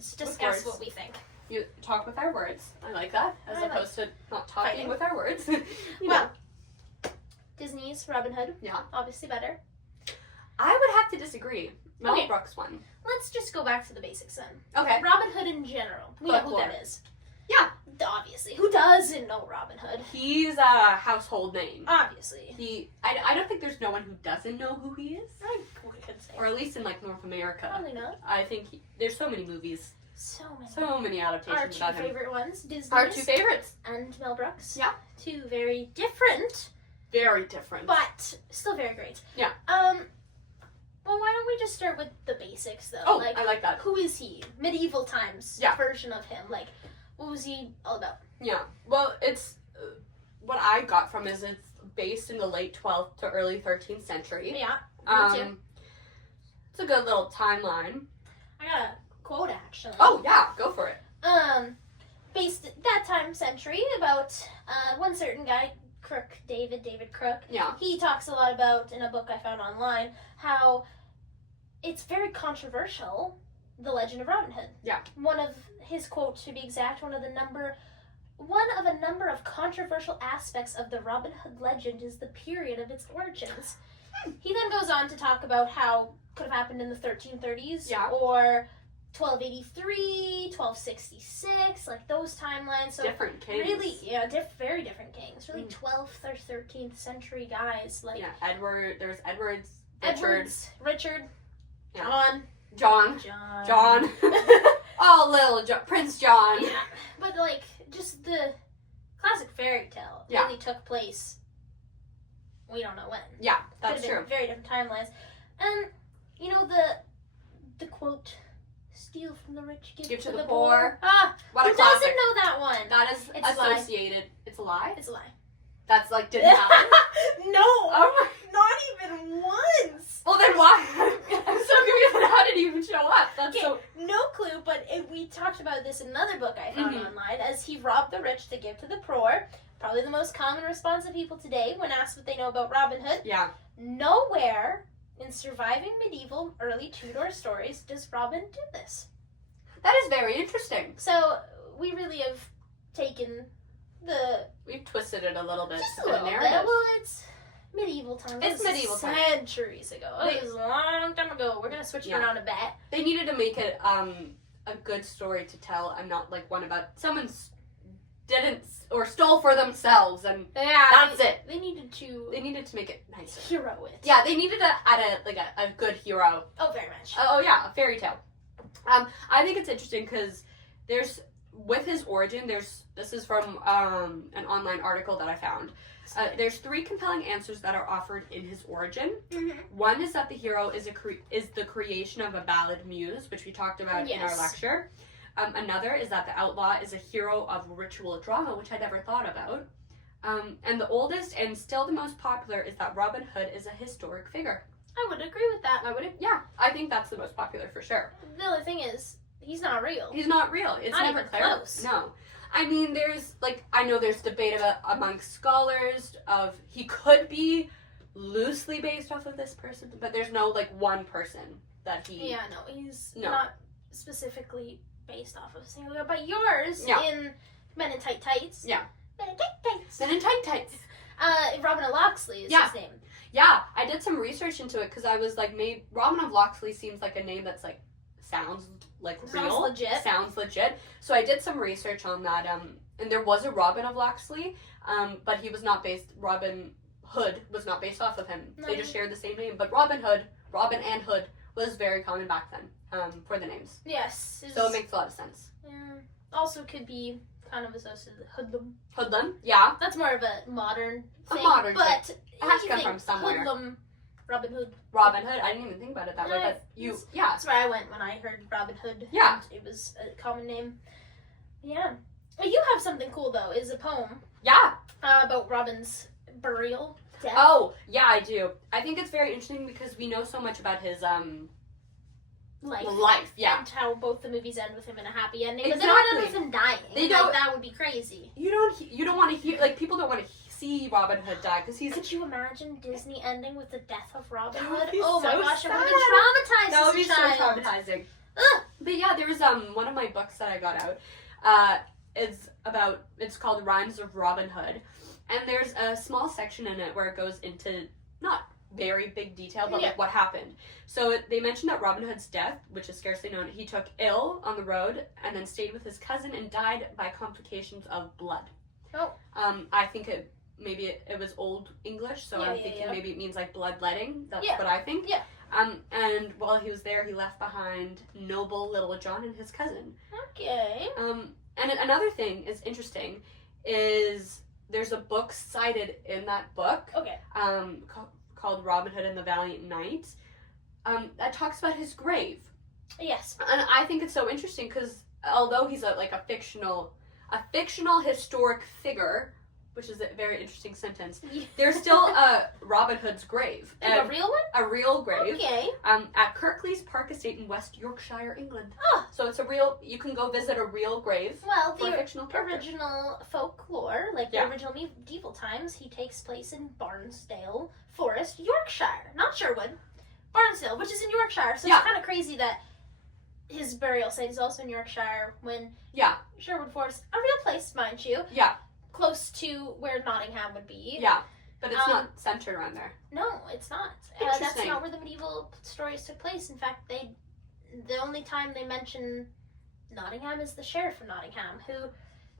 words, discuss what we think. You talk with our words. I like that, as opposed to not talking fighting. with our words. Well, Disney's Robin Hood. Yeah. Obviously better. I would have to disagree. Mel Okay. Brooks one. Let's just go back to the basics then. Okay. Robin Hood in general. We know who Folklore. that is. Yeah. Obviously. Who doesn't know Robin Hood? He's a household name. Obviously. I don't think there's no one who doesn't know who he is. I could say. Or at least in, like, North America. Probably not. I think there's so many movies. So many. Adaptations Our two about him. favorite ones, Disney's Our two favorites. and Mel Brooks. Yeah. Two very different, Very different. but still very great. Yeah. Well, why don't we just start with the basics, though? Oh, like, I like that. who is he? Medieval times Yeah. version of him. Like, what was he all about? Yeah. Well, it's what I got from is it's based in the late 12th to early 13th century. Yeah, me too. It's a good little timeline. I got a quote, actually. Oh, yeah. Go for it. Based at that time century about one certain guy, David Crook. Yeah. He talks a lot about, in a book I found online, how it's very controversial, the legend of Robin Hood. Yeah. One of his quotes, to be exact, one of a number of controversial aspects of the Robin Hood legend is the period of its origins. He then goes on to talk about how it could have happened in the 1330s, Yeah. or 1283, 1266, like those timelines. So Different kings. really, very different kings. Really 12th or 13th century guys. Like, Yeah. There's Edwards. Richard, Yeah. John. John. Oh, little Prince John. Yeah, but like, just the classic fairy tale Yeah. really took place, we don't know when. Yeah, Could that's have been true. very different timelines. And, the quote, steal from the rich, give to the poor. Ah, What a who classic. doesn't know that one? That is It's a lie. associated. It's a lie? It's a lie. That's like didn't happen. No, Oh not even once. Well, then why? I'm so confused. How did he even show up? That's Okay, so. no clue, but we talked about this in another book I found Mhm. online, as he robbed the rich to give to the poor. Probably the most common response of people today when asked what they know about Robin Hood. Yeah. Nowhere in surviving medieval early Tudor stories does Robin do this. That is very interesting. So we really have taken We've twisted it a little bit. just to a fit little bit. narrative. Well, it's medieval times. It's This is medieval times. centuries ago. It was a long time ago. We're gonna switch it Yeah. around a bit. They needed to make it a good story to tell, and not like one about someone didn't or stole for themselves, and Yeah, that's it. They needed to They needed to make it nicer. hero it. Yeah, they needed to add a good hero. Oh, very much. Oh yeah, a fairy tale. I think it's interesting because with his origin, this is from an online article that I found. There's 3 compelling answers that are offered in his origin. Mhm. One is that the hero is the creation of a ballad muse, which we talked about in our Yes. lecture. Another is that the outlaw is a hero of ritual drama, which I never thought about. And the oldest and still the most popular is that Robin Hood is a historic figure. I would agree with that. I think that's the most popular for sure. The other thing is, he's not real. He's not real. It's Not never even clear. close. No. I mean, I know there's debate amongst scholars of he could be loosely based off of this person, but there's no one person that he. Yeah, no, he's No. not specifically based off of a single guy. But yours Yeah. in Men in Tight Tights. Yeah. Men in Tight Tights. Then in tight tights. Robin of Locksley is Yeah. his name. Yeah, I did some research into it because I was like, maybe Robin of Locksley seems like a name that's sounds Sounds real. legit. Sounds legit. So I did some research on that. And there was a Robin of Locksley, but he was not based. Robin Hood was not based off of him. No. They just shared the same name. But Robin and Hood was very common back then for the names. Yes. So it makes a lot of sense. Yeah. Also could be kind of associated with hoodlum. Hoodlum, yeah. That's more of a modern A thing. modern but thing. It has to you come think from somewhere. Hoodlum, Robin Hood. Robin Hood. I didn't even think about it that way, Yeah, but yeah. That's where I went when I heard Robin Hood. Yeah. And it was a common name. Yeah. You have something cool, though. Is a poem Yeah. about Robin's burial. Death. Oh, yeah, I do. I think it's very interesting because we know so much about his life. Yeah. And how both the movies end with him in a happy ending. Exactly. But they're not with him dying. They don't- That would be crazy. You don't want to hear people don't want to see Robin Hood die because he's. Could you imagine Disney ending with the death of Robin That would Hood? be Oh my so gosh, I would have sad. been traumatized That would as be a so child. traumatizing. Ugh. But yeah, there was one of my books that I got out. It's called Rhymes of Robin Hood, and there's a small section in it where it goes into not very big detail, but like what happened. So they mentioned that Robin Hood's death, which is scarcely known, he took ill on the road and then stayed with his cousin and died by complications of blood. Oh. I think it was Old English, so I'm thinking maybe it means like bloodletting. That's what I think. Yeah. And while he was there, he left behind noble Little John and his cousin. Okay. And another thing is interesting is there's a book cited in that book. Okay. Called Robin Hood and the Valiant Knight. That talks about his grave. Yes. And I think it's so interesting because although he's a fictional historic figure, which is a very interesting sentence, there's still Robin Hood's grave. Like a real one? A real grave. Okay. At Kirklees Park Estate in West Yorkshire, England. Oh. So it's you can go visit a real grave. Well, for a fictional character. Original folklore, like the original medieval times, he takes place in Barnsdale Forest, Yorkshire. Not Sherwood. Barnsdale, which is in Yorkshire. So it's kind of crazy that his burial site is also in Yorkshire when Sherwood Forest, a real place, mind you. Yeah. Close to where Nottingham would be. Yeah, but it's not centered around there. No, it's not. That's not where the medieval stories took place. In fact, the only time they mention Nottingham is the Sheriff of Nottingham, who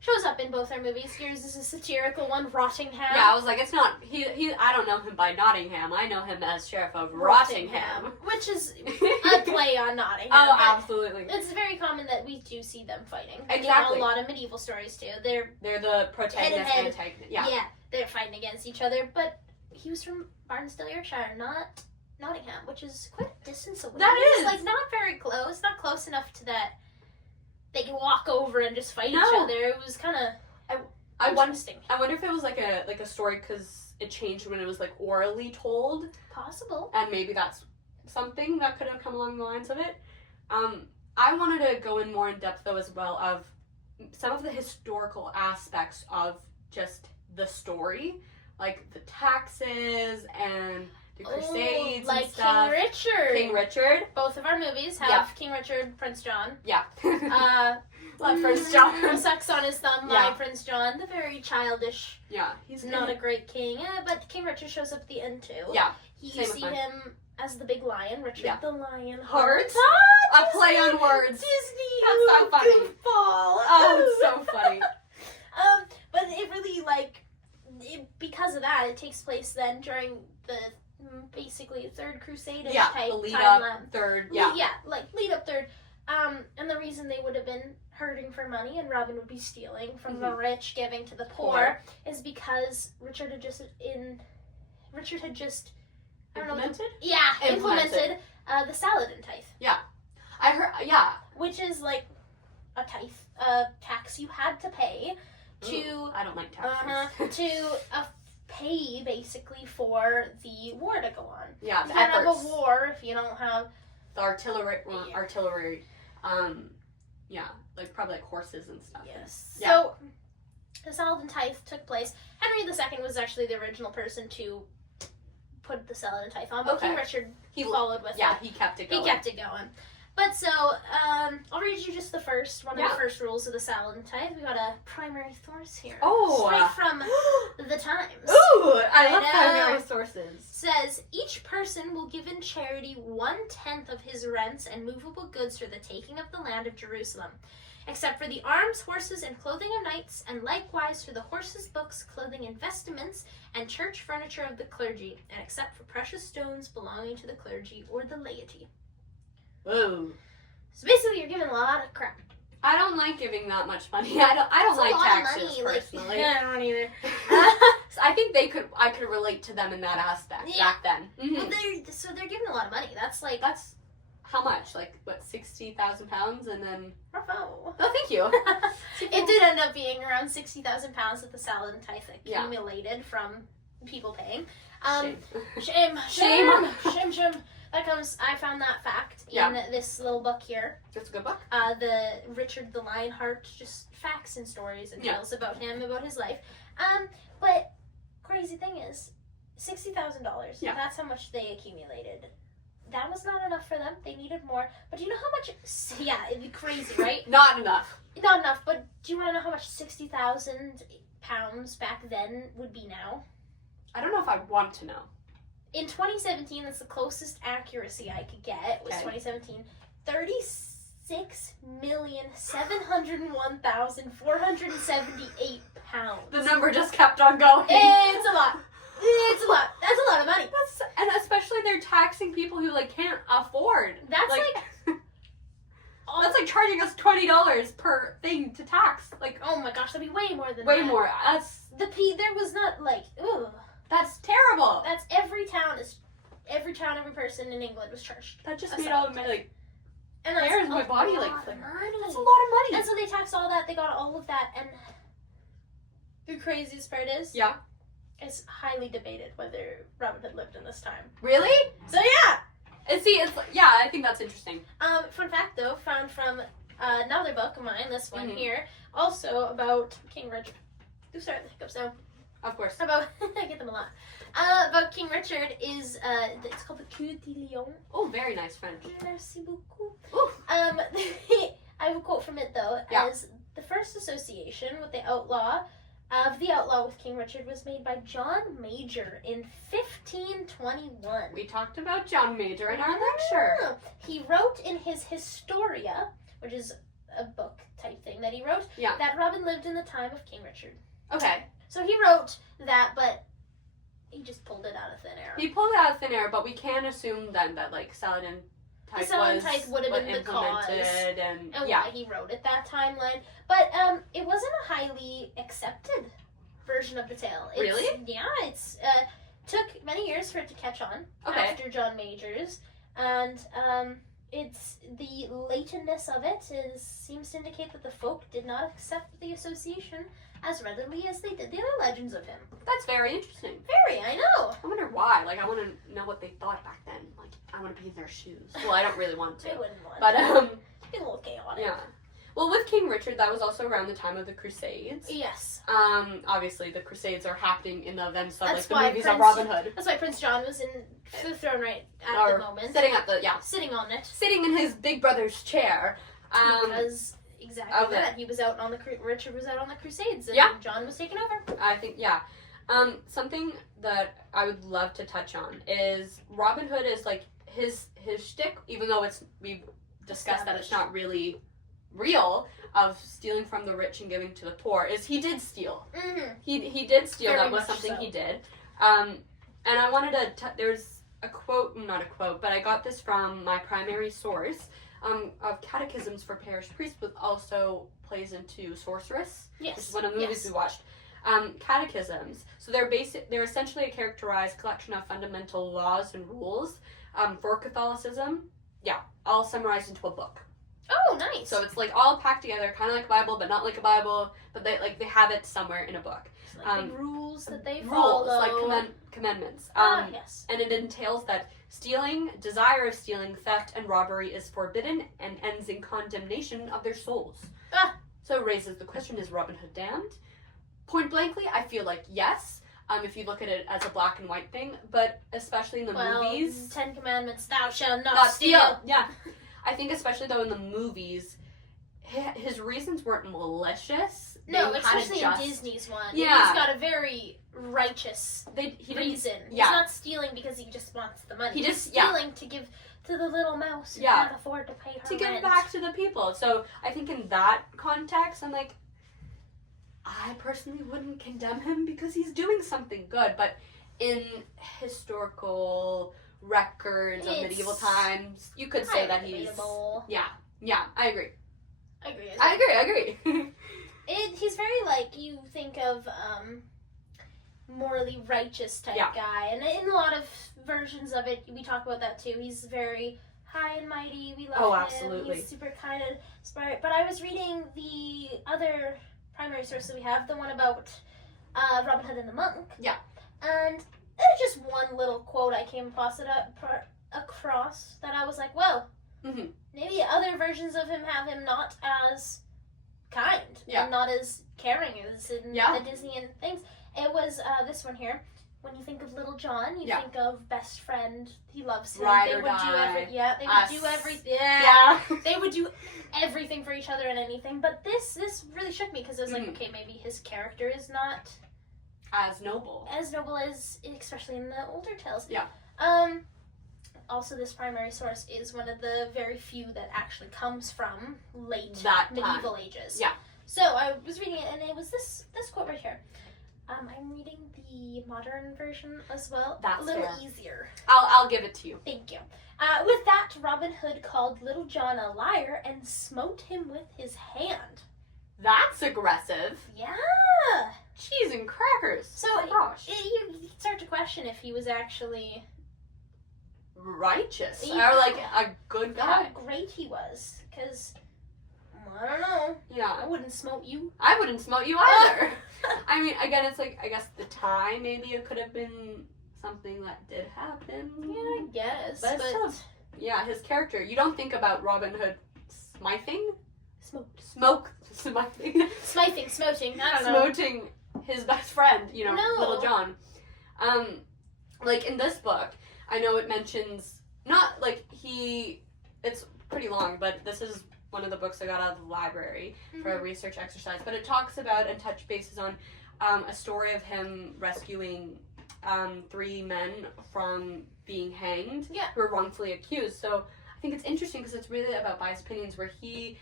shows up in both their movies. Here's a satirical one, Rottingham. Yeah, I was like, it's not, I don't know him by Nottingham. I know him as Sheriff of Rottingham. Which is a play on Nottingham. Oh, absolutely. It's very common that we do see them fighting. Exactly. A lot of medieval stories too. They're the protagonist and antagonist. Yeah. Yeah, they're fighting against each other, but he was from Barnsdale, Yorkshire, not Nottingham, which is quite a distance away. That is. Like, not very close. Not close enough to that they can walk over and just fight each other. It was kind of interesting. I wonder if it was like a story because it changed when it was like orally told. Possible. And maybe that's something that could have come along the lines of it. I wanted to go in more in depth though as well of some of the historical aspects of just the story, like the taxes and the Crusades like and stuff. King Richard. Both of our movies have King Richard, Prince John. Yeah. Love Prince John. Sucks on his thumb, my Prince John. The very childish. Yeah. He's not a great king. But King Richard shows up at the end too. Yeah. You see him as the big lion, Richard the Lion Heart. A play on words. Disney. That's so funny. Goofball. Oh, it's so funny. But it really, because of that, it takes place then during the basically Third Crusade-ish type the lead timeline. up, third, lead up third. And the reason they would have been hurting for money and Robin would be stealing from the rich, giving to the poor, is because Richard had just implemented the Saladin tithe. Yeah. I heard, which is like a tithe, tax you had to pay to... I don't like taxes. To pay, basically, for the war to go on. Yeah, you can't have a war if you don't have... The artillery, probably like horses and stuff. Yes. Yeah. So, the Saladin tithe took place. Henry II was actually the original person to put the Saladin tithe on, but King Richard followed with it. Yeah, he kept it going. But so, I'll read you just the first, one of the first rules of the Saladin tithe. We got a primary source here. Oh! Straight from the Times. Ooh! I love primary sources. Says, each person will give in charity 1/10 of his rents and movable goods for the taking of the land of Jerusalem, except for the arms, horses, and clothing of knights, and likewise for the horses, books, clothing, and vestments, and church furniture of the clergy, and except for precious stones belonging to the clergy or the laity. Whoa. So basically, you're giving a lot of crap. I don't like giving that much money. I don't like taxes personally. Yeah, I don't either. So I think I could relate to them in that aspect back then. Mm-hmm. Well, they're giving a lot of money. That's how much? Like what, £60,000 and then. Bravo. Oh, thank you. It did end up being around £60,000 that the Saladin tithe accumulated from people paying. Shame. I found that fact in this little book here. It's a good book. The Richard the Lionheart, just facts and stories and tales about him, about his life. But crazy thing is, $60,000. Yeah. That's how much they accumulated that was not enough for them. They needed more. But do you know how much? Yeah, it'd be crazy, right? Not enough. Not enough. But do you want to know how much £60,000 back then would be now? I don't know if I want to know. In 2017, that's the closest accuracy I could get. Was 2017, 36,701,478 pounds. The number just kept on going. It's a lot. It's a lot. That's a lot of money. And especially they're taxing people who like can't afford. That's like that's like charging us $20 per thing to tax. Like, oh my gosh, that'd be way more than way that. more. There was not like, ugh. That's terrible. That's every person in England was charged. That just made all of my like. And that's hairs in my body like money. That's a lot of money. And so they taxed all that. They got all of that, and the craziest part is, yeah, it's highly debated whether Robin Hood lived in this time. Really? So yeah. And see, I think that's interesting. Fun fact though, found from another book of mine, this one Mhm. here, also about King Richard. Oops, sorry, the hiccups now. Of course. About I get them a lot. About King Richard is it's called the Coup de Lion. Oh, very nice French. Merci beaucoup. Ooh. I have a quote from it though, Yeah. as the first association with the outlaw with King Richard was made by John Major in 1521. We talked about John Major in our lecture. He wrote in his Historia, which is a book type thing that he wrote, Yeah. that Robin lived in the time of King Richard. Okay. So he wrote that, but he just pulled it out of thin air. He pulled it out of thin air, but we can assume then that like Saladin type Saladin type would have been the cause. implemented and why he wrote it that timeline. But it wasn't a highly accepted version of the tale. Really? Yeah, it's took many years for it to catch on Okay. after John Major's. And it's the latentness of it seems to indicate that the folk did not accept the association as readily as they did the other legends of him. That's very interesting. Very, I know. I wonder why. Like, I want to know what they thought back then. Like, I want to be in their shoes. Well, I don't really want to. I wouldn't want But, to. Be a little chaotic. yeah. Well, with King Richard, that was also around the time of the Crusades. Yes. Obviously, the Crusades are happening in the events of, That's like, why the movies of Prince- Robin Hood. That's why Prince John was in the throne right at Or the moment. Sitting at the, Sitting on it. sitting in his big brother's chair. Because exactly of that. He was out on the Richard was out on the Crusades, and Yeah. John was taking over. I think, yeah. Something that I would love to touch on is Robin Hood is, like, his shtick, even though we've discussed that it's not really real, of stealing from the rich and giving to the poor, is he did steal. Mm-hmm. He did steal. Very That was much something so. he did. And I wanted to, there's a quote, not a quote, but I got this from my primary source, of Catechisms for Parish Priests, but also plays into Sorceress, which Yes. is one of the movies we watched. Catechisms. So they're essentially a characterized collection of fundamental laws and rules for Catholicism. Yeah, all summarized into a book. Oh, nice. So it's like all packed together, kind of like a Bible, but not like a Bible. But they have it somewhere in a book. It's like big rules that they follow. Rules like commandments. Yes. And it entails that stealing, desire of stealing, theft, and robbery is forbidden and ends in condemnation of their souls. So it raises the question: is Robin Hood damned? Point blankly, I feel like yes. If you look at it as a black and white thing, but especially in the movies, 10 Commandments: Thou shalt not steal. Yeah, I think especially though in the movies, his reasons weren't malicious. No, They especially had in Disney's one. Yeah. He's got a very righteous he didn't. reason. Yeah. He's not stealing because he just wants the money. He He's just- yeah. stealing to give to the little mouse who Yeah. can't afford to pay her To give rent. back to the people. So I think in that context, I'm like, I personally wouldn't condemn him because he's doing something good. But in historical records of medieval times, you could say that he's... debatable. Yeah, I agree. I agree. I agree. He's very like you think of morally righteous type Yeah. guy, and in a lot of versions of it, we talk about that too. He's very high and mighty. We love Oh, him. absolutely. He's super kind and smart. But I was reading the other primary source that we have, the one about Robin Hood and the Monk. Yeah. And there's just one little quote I came across that I was like, well, Mhm. maybe other versions of him have him not as kind Yeah. and not as caring as in Yeah. the Disney and things. It was this one here. when you think of Little John, you Yeah. think of best friend. He loves him. Ride they or would do die. they would Us. do everything. Yeah. They would do everything for each other and anything. But this really shook me because I was like, Mhm. okay, maybe his character is not As noble. as noble as, especially in the older tales. Yeah. Also, this primary source is one of the very few that actually comes from late That time. medieval ages. Yeah. So I was reading it, and it was this quote right here. I'm reading the modern version as well. That's a little fair. easier. I'll give it to you. Thank you. With that, Robin Hood called Little John a liar and smote him with his hand. That's aggressive. Yeah. Cheese and crackers. So Gosh. you start to question if he was actually Righteous. Yeah. Or like a good how guy. great he was. Because I don't know. Yeah. I wouldn't smote you. I wouldn't smote you either. I mean, again, it's like, I guess the time, maybe it could have been something that did happen. Yeah, I guess. But still, yeah, his character. You don't think about Robin Hood smithing? Smithing? Smoting. I don't know. Smoting his best friend, you know, No. Little John. Like in this book, I know it mentions, not like it's pretty long, but this is one of the books I got out of the library for a research exercise, but it talks about and touch bases on a story of him rescuing 3 men from being hanged who were wrongfully accused. So I think it's interesting because it's really about biased opinions where the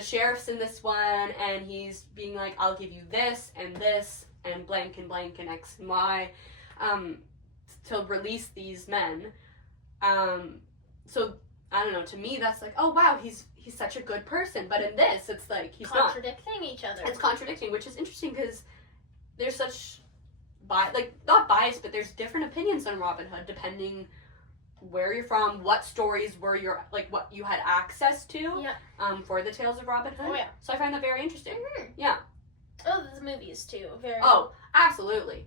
sheriff's in this one and he's being like, I'll give you this and blank and X and Y to release these men. So I don't know, to me that's like, oh wow, he's such a good person, but in this it's like he's contradicting each other. It's contradicting, which is interesting because there's such not bias, but there's different opinions on Robin Hood depending where you're from, what stories were your what you had access to for the Tales of Robin Hood. Oh yeah. So I find that very interesting. Mm-hmm. Yeah. Oh, the movies too. Oh, absolutely.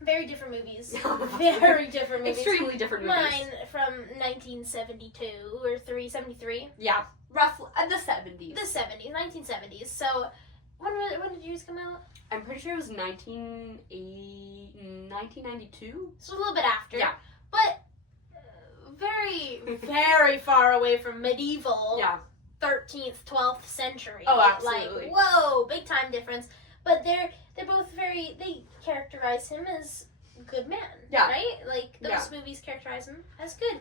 Very different movies. Very different movies. Extremely different movies. Mine from 1972 or 373. Yeah, roughly the 70s. The 70s, 1970s. So when did yours come out? I'm pretty sure it was 1992. So a little bit after. Yeah. But very, very far away from medieval. Yeah. 13th, 12th century. Oh, absolutely. Like, whoa, big time difference. But they're both they characterize him as a good man. Yeah. Right? Like, those movies characterize him as good.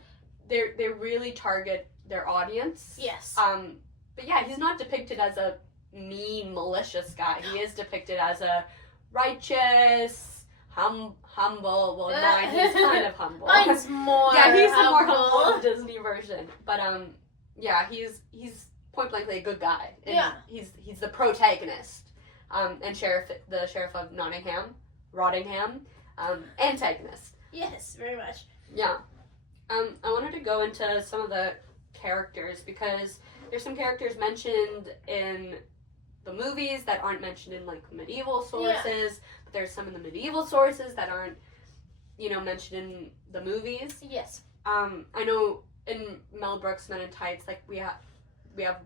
They really target their audience. Yes. But yeah, he's not depicted as a mean, malicious guy. He is depicted as a righteous, humble. Well, mine, he's kind of humble. Mine's more yeah, he's the more humble. humble Disney version. But yeah, he's point blankly a good guy. And Yeah. He's the protagonist. And the sheriff of Rottingham, antagonist. Yes, very much. Yeah. I wanted to go into some of the characters because there's some characters mentioned in the movies that aren't mentioned in like medieval sources. But there's some in the medieval sources that aren't, mentioned in the movies. Yes. I know in Mel Brooks' Men in Tights, like we have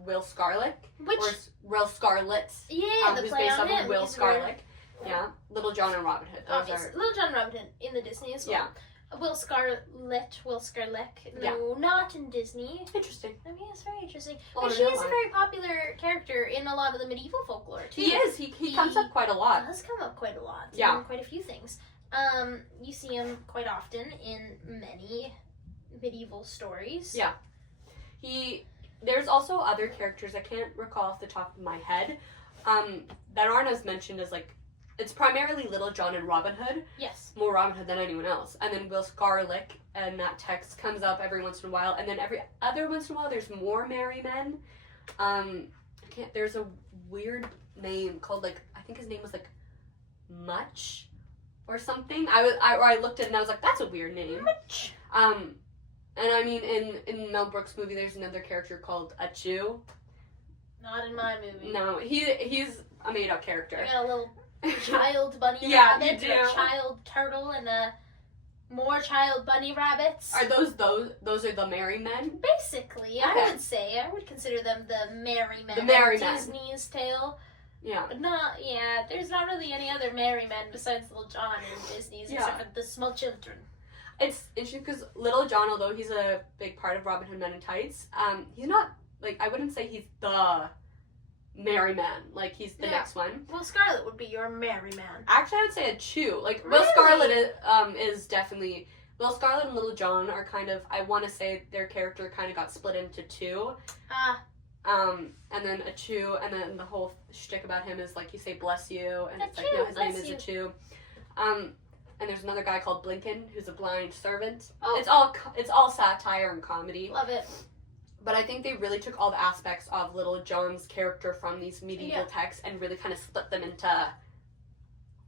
Will Scarlet, Which or Will Scarlet, the who's play based on off of him. Will He's very- Scarlet. Yeah, Little John and Robin Hood. Those Obviously, are Little John Robin in the Disney as well. yeah. Will Scarlet. No, not in Disney. Interesting. I mean, it's very interesting. I But wanna she know is a why. very popular character in a lot of the medieval folklore too. He is. He comes up quite a lot. Does come up quite a lot. Yeah. In quite a few things. You see him quite often in many medieval stories. Yeah. There's also other characters I can't recall off the top of my head, that aren't as mentioned as like. It's primarily Little John and Robin Hood. Yes. More Robin Hood than anyone else. And then Will Scarlet and that text comes up every once in a while. And then every other once in a while there's more merry men. There's a weird name called I think his name was Much or something. I looked at it and I was like, that's a weird name. Much. And I mean in Mel Brooks' movie there's another character called Achu. Not in my movie. No, he's a made up character. I got a little child bunny Yeah, you rabbit, do. a child turtle, and more child bunny rabbits. Are those are the merry men? Basically, Okay. I would consider them the merry men. The merry of men. Disney's tale. Yeah. There's not really any other merry men besides Little John in Disney's, except for the small children. It's interesting because Little John, although he's a big part of Robin Hood Men in Tights, he's not, like, I wouldn't say he's the merry man. Like, he's the next one. Well, Scarlet would be your merry man. Actually, I would say a Chew. Like, Really? Will Scarlet is definitely... Will Scarlet and Little John are kind of... I want to say their character kind of got split into two. And then a Chew, and then the whole shtick about him is, like, you say, bless you, and it's like, no, his name is a Chew. And there's another guy called Blinken, who's a blind servant. Oh. It's all satire and comedy. Love it. But I think they really took all the aspects of Little John's character from these medieval texts and really kind of split them into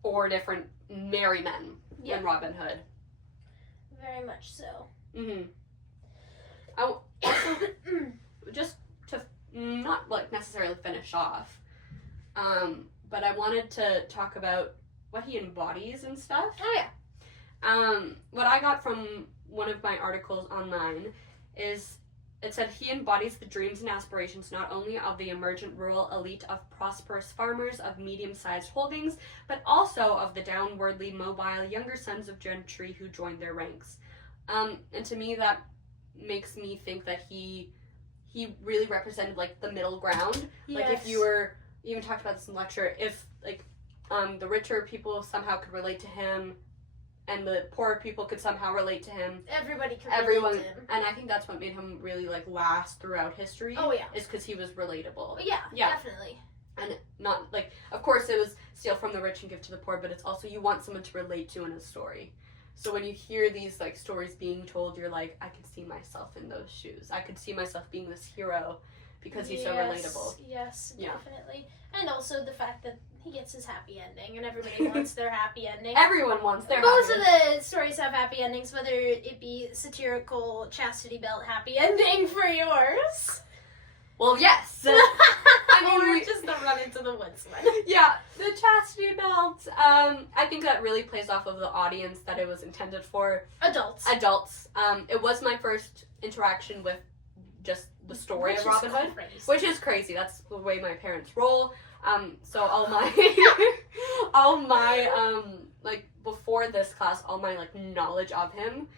4 different merry men in Robin Hood. Very much so. Also, just to not like necessarily finish off, but I wanted to talk about what he embodies and stuff. Oh yeah. What I got from one of my articles online is it said he embodies the dreams and aspirations not only of the emergent rural elite of prosperous farmers of medium-sized holdings, but also of the downwardly mobile younger sons of gentry who joined their ranks. And to me, that makes me think that he really represented like the middle ground. Yes. Like if you were even talked about this in lecture, if like the richer people somehow could relate to him, and the poorer people could somehow relate to him. Everybody could Everyone, relate to him. and I think that's what made him really like last throughout history. Oh yeah. Is because he was relatable. Yeah, Yeah. definitely. And not like, of course, it was steal from the rich and give to the poor, but it's also you want someone to relate to in a story. So when you hear these like stories being told, you're like, I could see myself in those shoes. I could see myself being this hero because he's so relatable. Yes, Yeah. definitely. And also the fact that he gets his happy ending, and everybody wants their happy ending. Everyone wants their Most happy of the stories have happy endings, whether it be satirical chastity belt happy ending for yours. Well, yes. Or just the run into the woods one. Yeah, the chastity belt. I think that really plays off of the audience that it was intended for. Adults. It was my first interaction with just the story of Robin Hood, which is crazy. That's the way my parents roll. So all my like before this class, all my like knowledge of him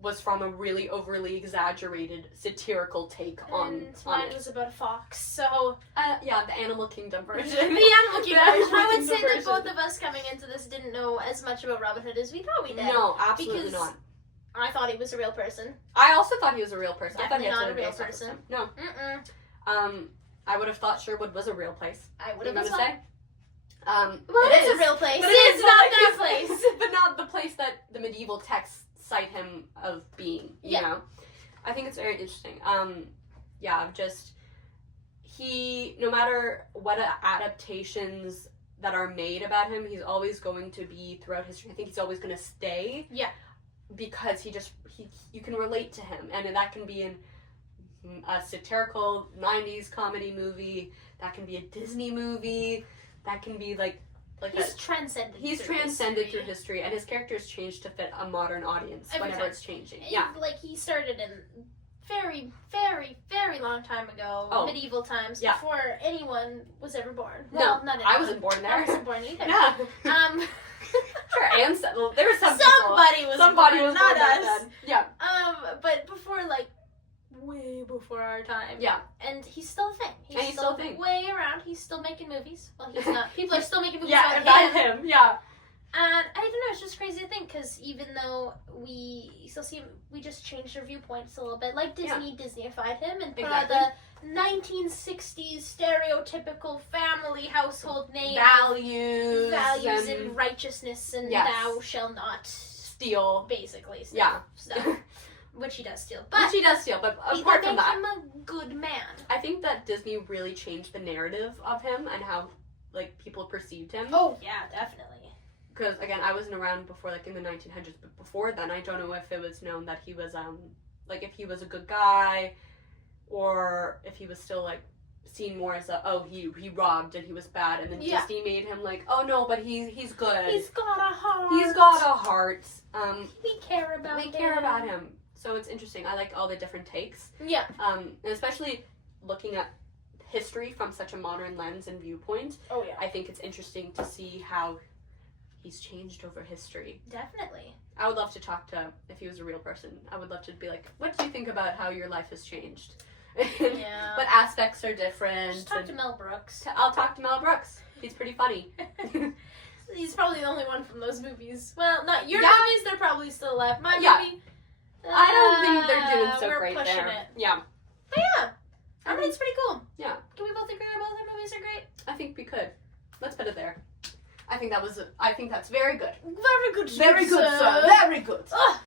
was from a really overly exaggerated satirical take on mine it. was about a fox, so Yeah, the Animal Kingdom version. the Animal Kingdom version. I would Kingdom say that version. both of us coming into this didn't know as much about Robin Hood as we thought we did. No, absolutely because not. I thought he was a real person. I also thought he was a real person. Definitely I thought he not had a real stuff with person. him. No. Mm-mm. I would have thought Sherwood was a real place. I would have I'm as gonna well. say. Well, it is a real place. But It's not that like place. but not the place that the medieval texts cite him of being. You know, I think it's very interesting. Just he, no matter what adaptations that are made about him, he's always going to be throughout history. I think he's always going to stay. Yeah. Because you can relate to him, and that can be in a satirical 90s comedy movie, that can be a Disney movie, that can be like He's transcended. He's transcended through history, and his character's changed to fit a modern audience whenever it's changing. Yeah. Like, he started in very, very, very long time ago, medieval times, before anyone was ever born. Well, not anyone. I wasn't born there. I wasn't born either. Yeah. Sure, and there were somebody was born, not back us. then. Yeah. But before, like, way before our time. Yeah. And he's still a thing. He's still a thing. Way around. He's still making movies. Well, he's not. People are still making movies about him. Yeah. And I don't know, it's just crazy to think, because even though we still see him, we just changed our viewpoints a little bit. Like Disney, Disney-ified him and put out the 1960s stereotypical family household name. Values and righteousness and thou shall not steal. Basically. Stuff. Which he does steal. But apart from that, him a good man. I think that Disney really changed the narrative of him and how like people perceived him. Oh, yeah, definitely. Because, again, I wasn't around before, like, in the 1900s, but before then, I don't know if it was known that he was, like, if he was a good guy, or if he was still, like, seen more as he robbed and he was bad, and then Disney made him, like, oh, no, but he's good. He's got a heart. He's got a heart. We care about him. They care about him. So it's interesting. I like all the different takes. Yeah. And especially looking at history from such a modern lens and viewpoint, Oh yeah. I think it's interesting to see how he's changed over history. Definitely. I would love to talk to, if he was a real person, I would love to be like, what do you think about how your life has changed? Yeah. What aspects are different? Just talk to and Mel Brooks. I'll talk to Mel Brooks. He's pretty funny. He's probably the only one from those movies. Well, not your Yeah. movies, they're probably still alive. My Yeah. movie, I don't think they're doing so we're great pushing there. it. Yeah. But yeah, I mean, it's pretty cool. Yeah. Can we both agree our both our movies are great? I think we could. Let's put it there. I think that's very good. Very good. Very good, sir. sir. Very good. Ugh.